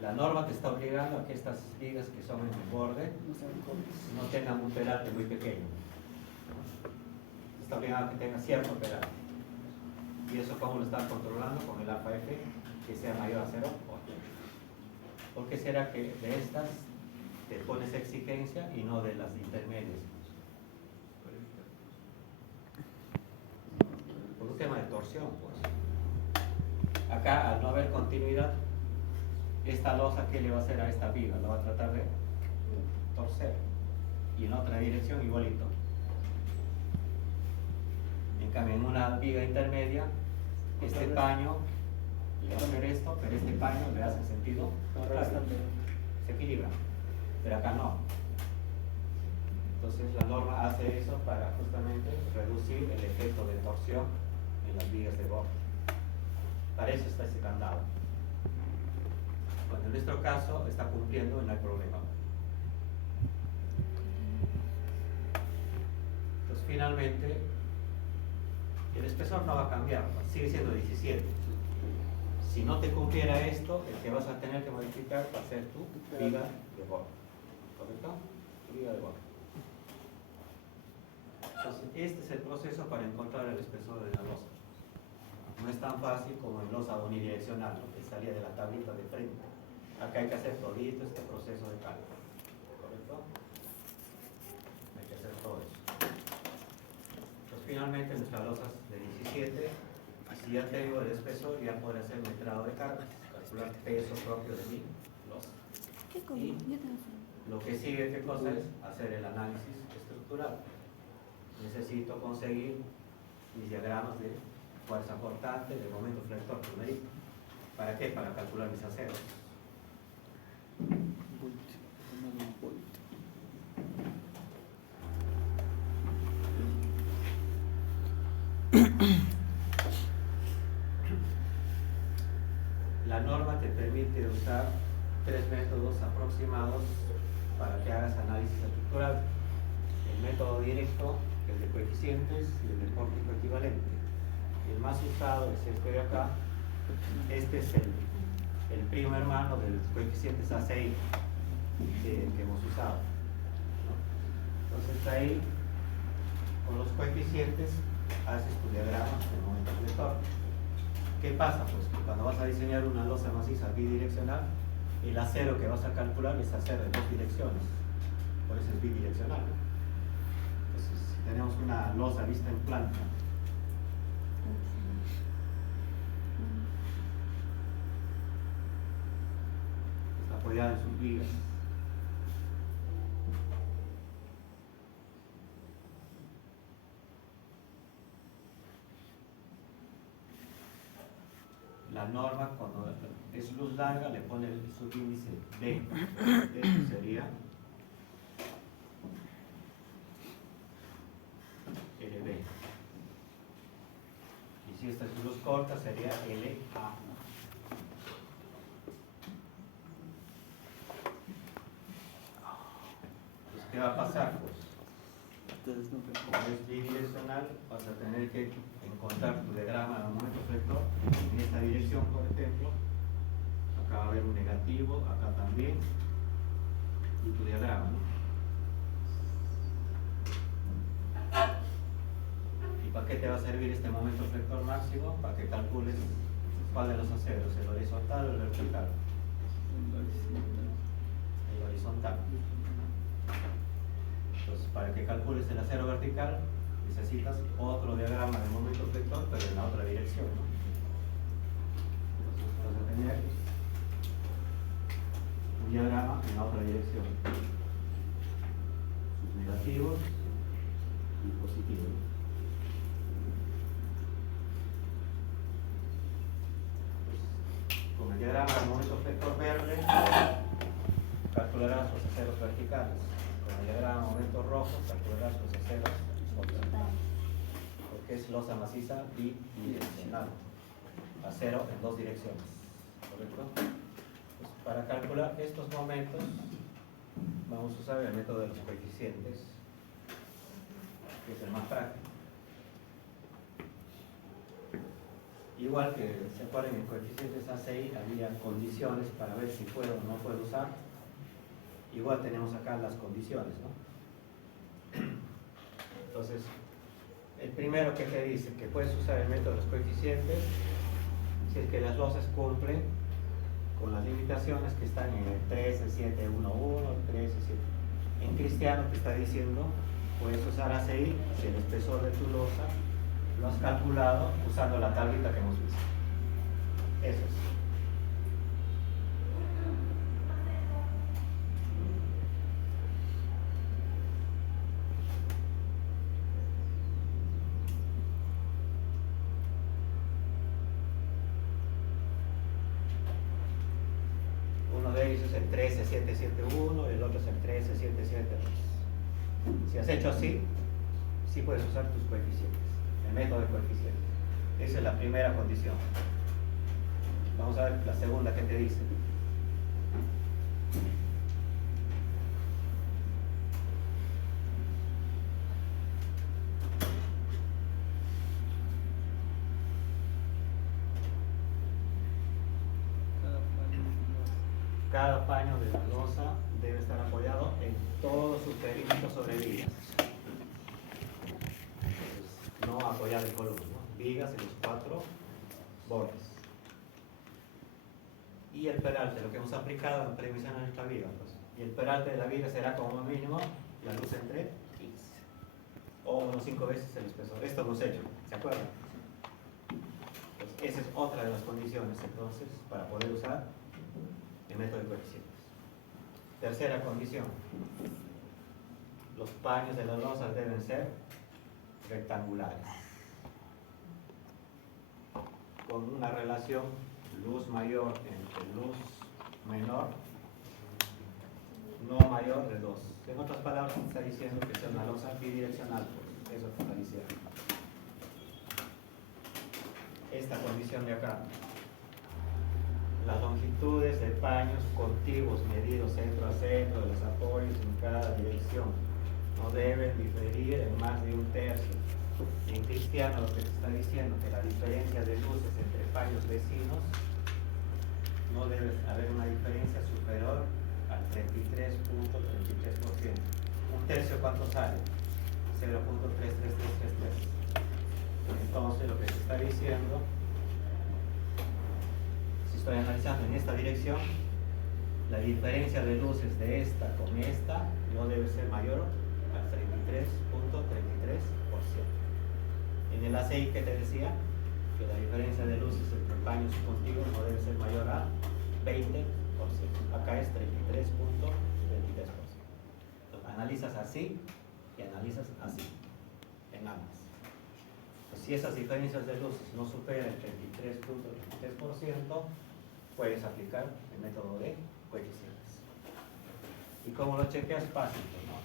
La norma te está obligando a que estas vigas que son en el borde no tengan un peralte muy pequeño. Te está obligando a que tenga cierto peralte. ¿Y eso cómo lo estás controlando? Con el alfa F que sea mayor a 0,8. ¿Por qué será que de estas te pones exigencia y no de las intermedias? Por un tema de torsión, pues. Acá, al no haber continuidad, esta losa, ¿qué le va a hacer a esta viga? La va a tratar de torcer. Y en otra dirección igualito. En cambio, en una viga intermedia, este paño le va a hacer esto, pero este paño le hace sentido contrario. Se equilibra. Pero acá no. Entonces la norma hace eso para justamente reducir el efecto de torsión en las vigas de borde. Para eso está ese candado. Bueno, en nuestro caso está cumpliendo y no hay problema. Entonces finalmente el espesor no va a cambiar, sigue siendo 17. Si no te cumpliera esto, el que vas a tener que modificar va a ser tu viga de borde. ¿Correcto? Tu viga de borde. Entonces, este es el proceso para encontrar el espesor de la losa. No es tan fácil como en losa unidireccional, ¿no? Que salía de la tablita de frente. Acá hay que hacer todito este proceso de cálculo. ¿Correcto? Hay que hacer todo eso. Entonces, finalmente, nuestras losas de 17, si ya tengo el espesor, ya puedo hacer metrado de cargas, calcular peso propio de mi losa. Y lo que sigue, ¿qué cosa es? Hacer el análisis estructural. Necesito conseguir mis diagramas de fuerza cortante, de momento flector primerito. ¿Para qué? Para calcular mis aceros. La norma te permite usar 3 métodos aproximados para que hagas análisis estructural. El método directo, el de coeficientes, y el de pórtico equivalente. El más usado es este de acá. Este es el primo hermano del coeficientes A6 que hemos usado, ¿no? Entonces ahí, con los coeficientes, haces tu diagrama de momento flector. ¿Qué pasa? Pues que cuando vas a diseñar una losa maciza bidireccional, el acero que vas a calcular es acero en 2 direcciones. Por eso es bidireccional, ¿no? Entonces, si tenemos una losa vista en planta, está apoyada en sus vigas. La norma, cuando es luz larga, le pone el subíndice B. B sería LB. Y si esta es luz corta, sería LA. Entonces, ¿qué va a pasar? Pues, como es bidireccional, vas a tener que encontrar tu diagrama de momento flector en esta dirección, por ejemplo. Acá va a haber un negativo, acá también, y tu diagrama, ¿no? ¿Y para qué te va a servir este momento flector máximo? Para que calcules ¿Cuál de los aceros? ¿El horizontal o el vertical? El horizontal. Entonces, para que calcules el acero vertical, necesitas otro diagrama de momento vector, pero en la otra dirección, ¿no? Entonces, vas a tener un diagrama en la otra dirección. Sus negativos y positivos. Con el diagrama de momento vector verde, calcularás los aceros verticales. Con el diagrama de momento rojo, calcularás los aceros horizontales. Porque es losa maciza bidireccional. Acero en dos direcciones. ¿Correcto? Pues para calcular estos momentos, vamos a usar el método de los coeficientes, que es el más práctico. Igual que se acuerdan en coeficientes ACI había condiciones para ver si puedo o no puedo usar. Igual tenemos acá las condiciones, ¿no? Entonces, el primero que te dice que puedes usar el método de los coeficientes si es que las losas cumplen con las limitaciones que están en el 13.711, 13.7. En cristiano te está diciendo, puedes usar ACI si el espesor de tu losa lo has calculado usando la tablita que hemos visto. Eso es. Uno de ellos es el 13.771, el otro es el 13.772. Si has hecho así, sí puedes usar tus coeficientes, el método de coeficientes. Esa es la primera condición. Vamos a ver la segunda que te dice. Cada paño de la losa debe estar apoyado en todo su perímetro sobre vigas. Entonces, no apoyar en columna, ¿no? Vigas en los 4 bordes. Y el peralte, lo que hemos aplicado en previsión en esta viga. Pues. Y el peralte de la viga será como mínimo la luz entre 15 o unos 5 veces el espesor. Esto hemos hecho, ¿se acuerdan? Pues esa es otra de las condiciones entonces para poder usar el método de coeficientes. Tercera condición. Los paños de las losas deben ser rectangulares, con una relación luz mayor entre luz menor, no mayor de 2. En otras palabras, está diciendo que sea una losa bidireccional, pues, eso está diciendo. Esta condición de acá. Las longitudes de paños contiguos medidos centro a centro de los apoyos en cada dirección no deben diferir en más de 1/3. En cristiano lo que se está diciendo es que la diferencia de luces entre paños vecinos no debe haber una diferencia superior al 33.33%. 1/3, ¿cuánto sale? 0.33333. Entonces lo que se está diciendo, estoy analizando en esta dirección, la diferencia de luces de esta con esta no debe ser mayor al 33.33%. En el ACI que te decía, que la diferencia de luces entre paños contiguos no debe ser mayor a 20%. Acá es 33.33%. Entonces analizas así y analizas así, en ambas. Entonces, si esas diferencias de luces no superan el 33.33%, puedes aplicar el método de coeficientes. ¿Y cómo lo chequeas? Fácil, ¿no?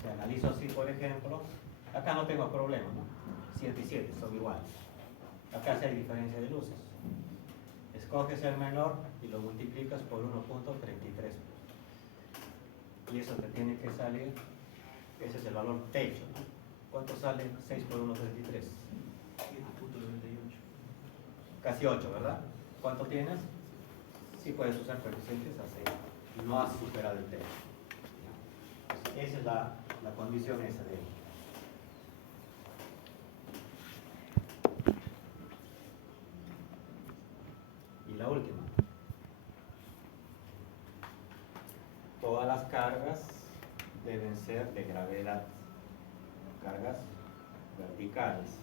Si analizo así, por ejemplo, acá no tengo problema, ¿no? 7 y 7 son iguales. Acá sí hay diferencia de luces. Escoges el menor y lo multiplicas por 1.33. Y eso te tiene que salir, ese es el valor techo, ¿no? ¿Cuánto sale 6 por 1.33? 7.98. Casi 8, ¿verdad? ¿Cuánto tienes? Sí puedes usar coeficientes así. No has superado el techo. Esa es la condición esa de ahí. de gravedad, cargas verticales,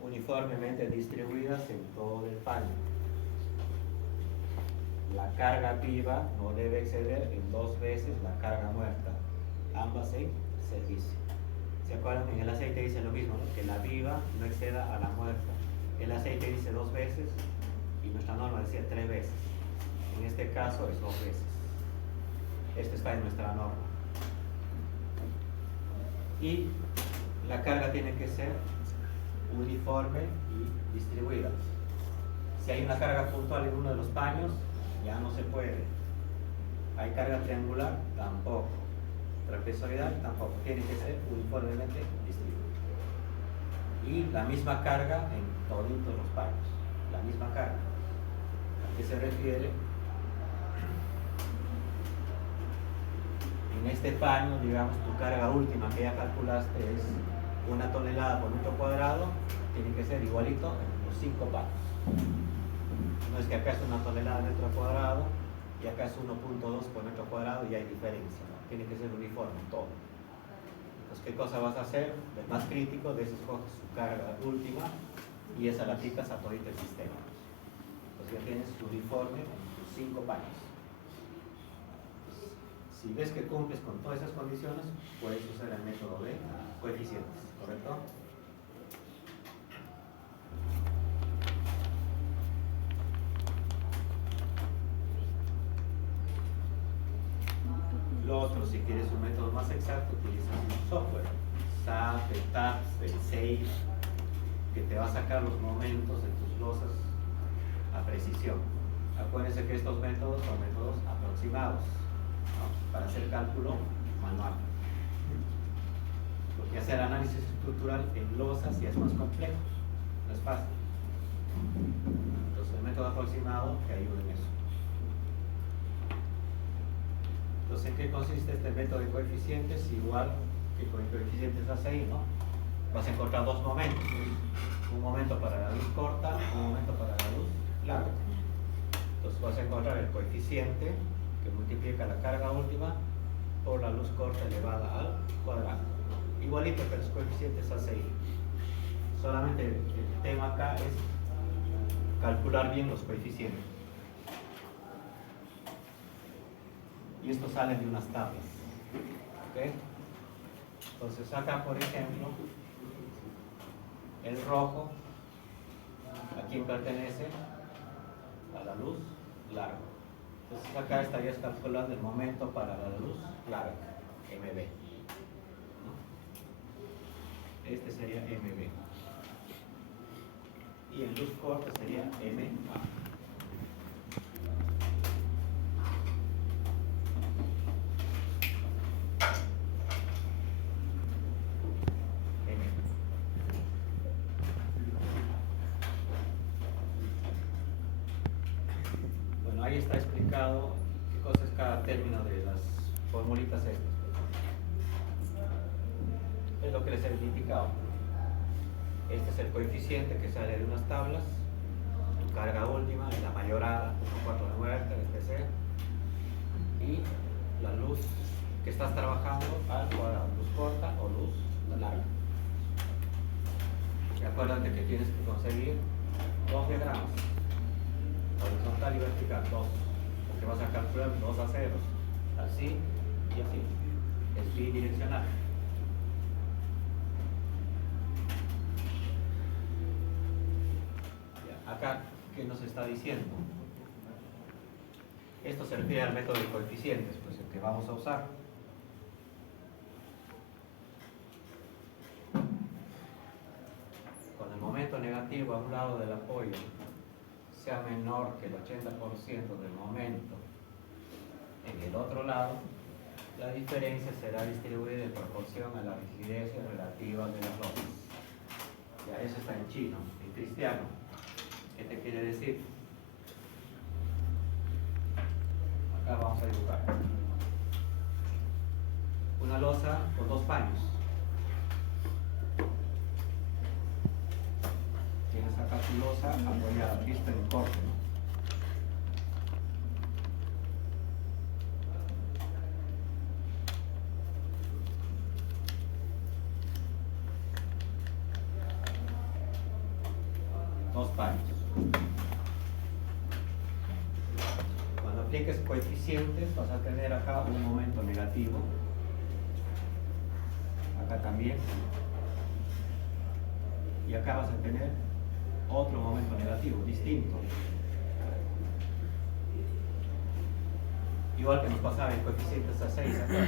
uniformemente distribuidas en todo el paño. La carga viva no debe exceder en 2 veces la carga muerta, ambas en servicio. ¿Se acuerdan? En el aceite dice lo mismo, ¿no? Que la viva no exceda a la muerta. El aceite dice 2 veces y nuestra norma decía 3 veces. En este caso es 2 veces. Esto está en nuestra norma. Y la carga tiene que ser uniforme y distribuida. Si hay una carga puntual en uno de los paños, ya no se puede. Hay carga triangular, tampoco. Trapezoidal, tampoco. Tiene que ser uniformemente distribuida. Y la misma carga en todos los paños. La misma carga. ¿A qué se refiere? En este paño, digamos, tu carga última que ya calculaste es 1 tonelada por metro cuadrado, tiene que ser igualito en los 5 paños. No es que acá es 1 tonelada metro cuadrado y acá es 1.2 por metro cuadrado y hay diferencia, ¿no? Tiene que ser uniforme todo. Entonces, ¿qué cosa vas a hacer? El más crítico, de eso escoges su carga última y esa la aplicas a todo el sistema. Entonces ya tienes uniforme en tus 5 paños. Si ves que cumples con todas esas condiciones, puedes usar el método de coeficientes, ¿correcto? Lo otro, si quieres un método más exacto, utilizas un software, SAP, TAPS, el SAFE, que te va a sacar los momentos de tus losas a precisión. Acuérdense que estos métodos son métodos aproximados, ¿no? Para hacer cálculo manual. Porque hacer análisis estructural en losas ya es más complejo, no es fácil. Entonces el método aproximado te ayuda en eso. Entonces, ¿en qué consiste este método de coeficientes? Igual que con coeficientes ACI, ¿no? Vas a encontrar 2 momentos. Un momento para la luz corta, un momento para la luz larga. Entonces vas a encontrar el coeficiente que multiplica la carga última por la luz corta elevada al cuadrado. Igualito que los coeficientes ACI. Solamente el tema acá es calcular bien los coeficientes. Y estos salen de unas tablas. ¿Okay? Entonces acá, por ejemplo, el rojo, ¿a quién pertenece? A la luz larga. Entonces acá estarías calculando el momento para la luz larga, MB. Este sería MB. Y en luz corta sería MA. Bueno, ahí está explicado qué cosa es cada término de las formulitas estas. Es lo que les he indicado. Este es el coeficiente que sale de unas tablas, tu carga última, la mayorada, 1/4 de muerta, etc. Y la luz que estás trabajando al cuadrado, luz corta o luz larga. Y acuérdate que tienes que conseguir 2 diagramas, horizontal y vertical, 2, porque vas a calcular 2 aceros, así y así, es bidireccional. Acá, ¿qué nos está diciendo? Esto se refiere al método de coeficientes, pues el que vamos a usar. Con el momento negativo a un lado del apoyo sea menor que el 80% del momento en el otro lado, la diferencia será distribuida en proporción a la rigidez relativa de las losas. Ya eso está en chino, en cristiano. ¿Qué te quiere decir? Acá vamos a dibujar una losa con 2 paños. Tienes acá tu losa apoyada, vista en corte, ¿no? dos pares. Cuando apliques coeficientes vas a tener acá un momento negativo, acá también, y acá vas a tener otro momento negativo, distinto. Igual que nos pasaba en coeficientes a 6 acá.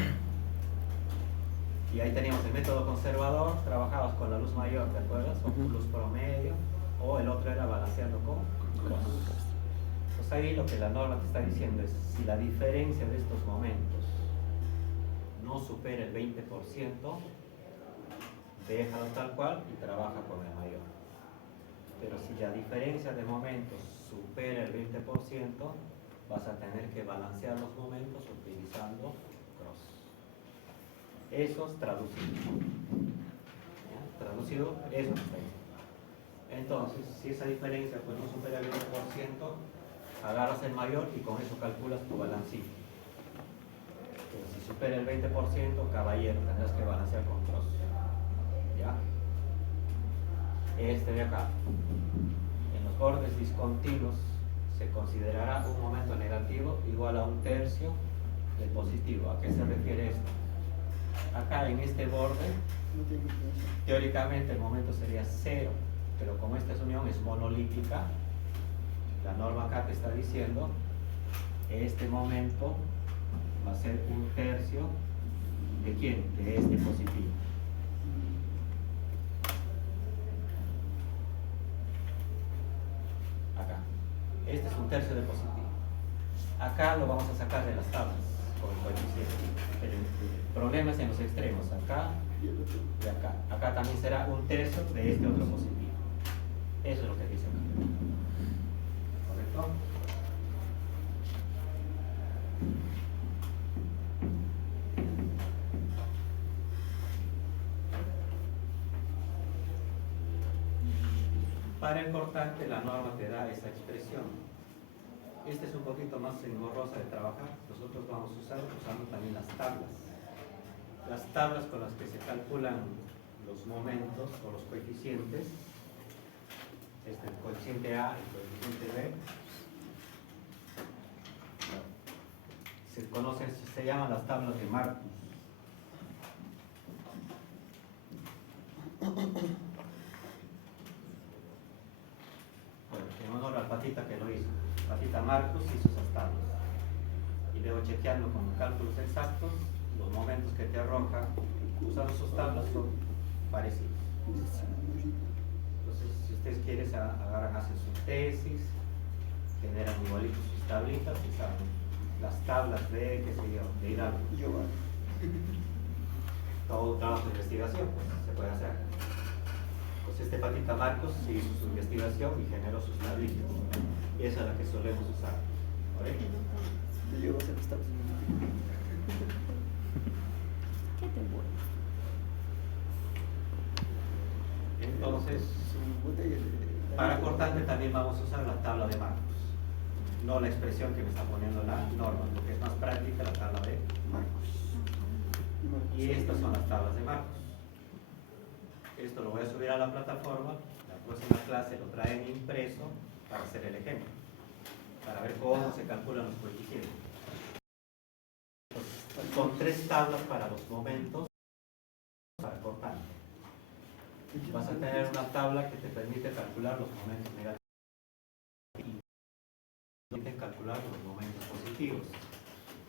Y ahí teníamos el método conservador, trabajabas con la luz mayor, ¿te acuerdas? O luz promedio, o el otro era balanceando con cross. Pues ahí lo que la norma te está diciendo es, si la diferencia de estos momentos no supera el 20%, déjalo tal cual y trabaja con el mayor. Pero si la diferencia de momentos supera el 20%, vas a tener que balancear los momentos utilizando cross. Eso es traducido. ¿Ya? Traducido, eso está ahí. Entonces, si esa diferencia pues, no supera el 20%, agarras el mayor y con eso calculas tu balanceo. Pero si supera el 20%, caballero, tendrás que balancear con cross. ¿Ya? Este de acá, en los bordes discontinuos, se considerará un momento negativo igual a 1/3 del positivo. ¿A qué se refiere esto? Acá en este borde, teóricamente el momento sería 0, pero como esta unión es monolítica, la norma acá te está diciendo este momento va a ser 1/3 ¿de quién? De este positivo. Acá. Este es 1/3 de positivo. Acá lo vamos a sacar de las tablas con el coeficiente. Pero el problema es en los extremos, acá y acá. Acá también será 1/3 de este otro positivo. Eso es lo que dice acá. ¿Correcto? Para el cortante la norma te da esa expresión. Esta es un poquito más engorrosa de trabajar. Nosotros vamos a usar usando también las tablas. Las tablas con las que se calculan los momentos o los coeficientes. Este es el coeficiente A, el coeficiente B. Se llaman las tablas de Marcus. Bueno, en honor al patita que lo hizo. Patita Marcus hizo esas tablas. Y luego chequeando con cálculos exactos, los momentos que te arroja usando sus tablas son parecidos. Entonces, si ustedes quieren, agarran, hacen su tesis, generan igualitos sus tablitas y saben las tablas de, qué sé yo, de Hidalgo. Todo un trabajo de investigación, pues se puede hacer. Pues este patita Marcos hizo su investigación y generó sus tablitas. Y esa es la que solemos usar. ¿Correcto? Yo voy a hacer las tablas. ¿Qué te vuelve? Entonces, para cortante también vamos a usar la tabla de Marcos. No la expresión que me está poniendo la norma, porque es más práctica la tabla de Marcos. Y estas son las tablas de Marcos. Esto lo voy a subir a la plataforma. La próxima clase lo traen impreso para hacer el ejemplo, para ver cómo se calculan los coeficientes. Son 3 tablas para los momentos para cortante. Vas a tener una tabla que te permite calcular los momentos negativos y permite calcular los momentos positivos.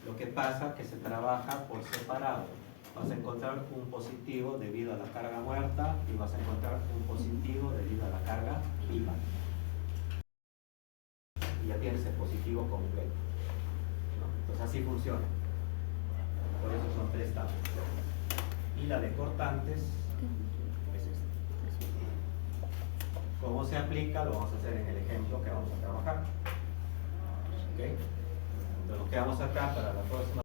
Lo que pasa es que se trabaja por separado. Vas a encontrar un positivo debido a la carga muerta y vas a encontrar un positivo debido a la carga viva. Y ya tienes el positivo completo. ¿No? Entonces así funciona. Por eso son 3 tablas. Y la de cortantes es esta. ¿Cómo se aplica? Lo vamos a hacer en el ejemplo que vamos a trabajar. ¿Ok? Entonces nos quedamos acá para la próxima.